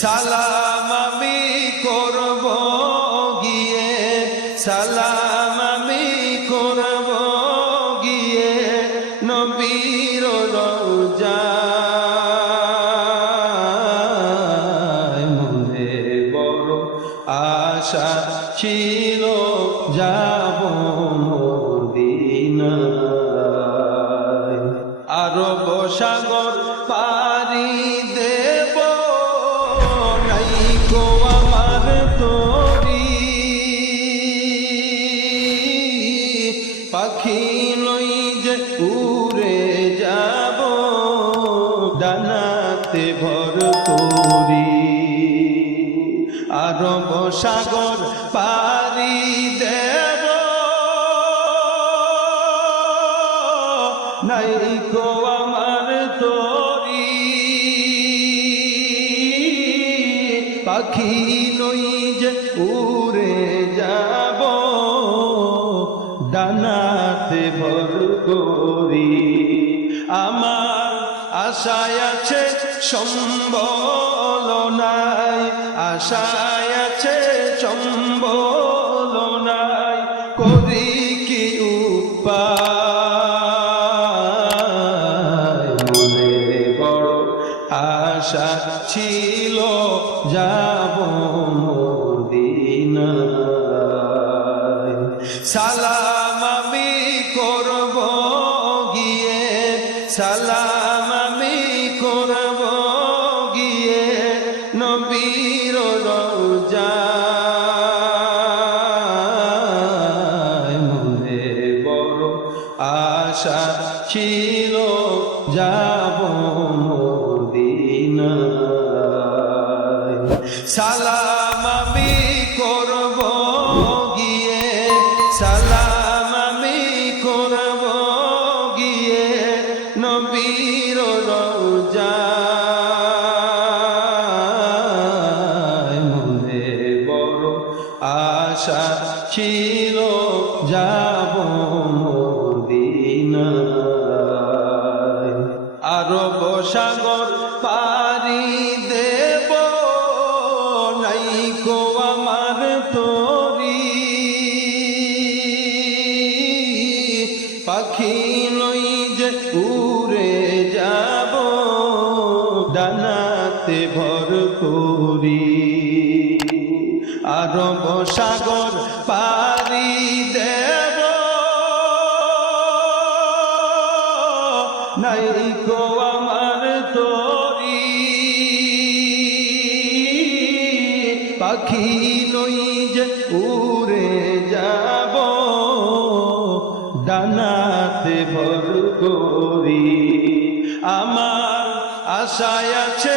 সালাম আমি করব গিয়ে, সালাম আমি করব গিয়ে নবীর রোজায় মনে বড় আশা ছিল, যাব মদিনায়। আরব সাগর পারি নই যে উড়ে যাব, ডানাতে ভর করি আরব সাগর পারি দেব। নাই গো আমার তোরি। পাখি নই যে উড়ে যাব, ডানাতে করি আমার আশায় আছে সম্বল নাই। আশায় আছে সম্বল নাই। করি কি মনে বড় আশা ছিল, যাব মদিনায়। সালাম সালাম আমি করব গিয়ে, সালাম আমি করব গিয়ে নবীর রোজায় মনে বড় আশা ছিল, যাব মদিনায়। আরব সাগর ডানাতে ভর করি আরব সাগর পারি দেব। নাই গো আমার তোরি। পাখি নই যে উড়ে যাব। ডানাতে ভর করি আমার আশায় আছে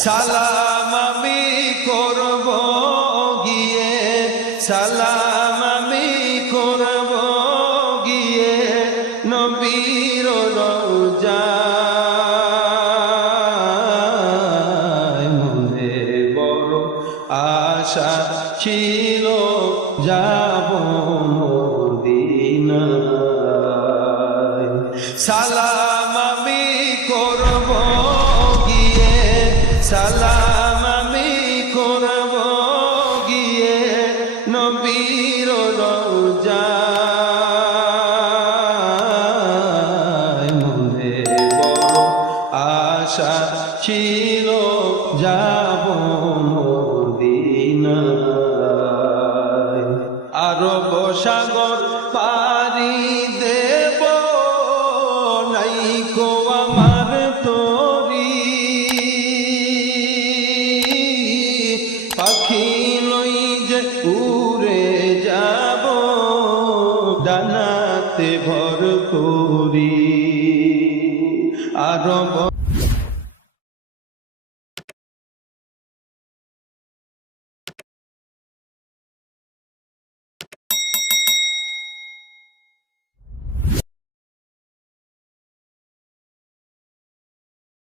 সালাম আমি করব গিয়ে, সালাম আমি করব গিয়ে নবীর রোজায় মনে বড় আশা ছিল, যাব মদিনায়। সালাম আশা ছিল যাব আরও সাগর পারি দেব, নাই কো আমার তরি। পাখি নই যে উড়ে যাব, ডানাতে ভর করি। আরব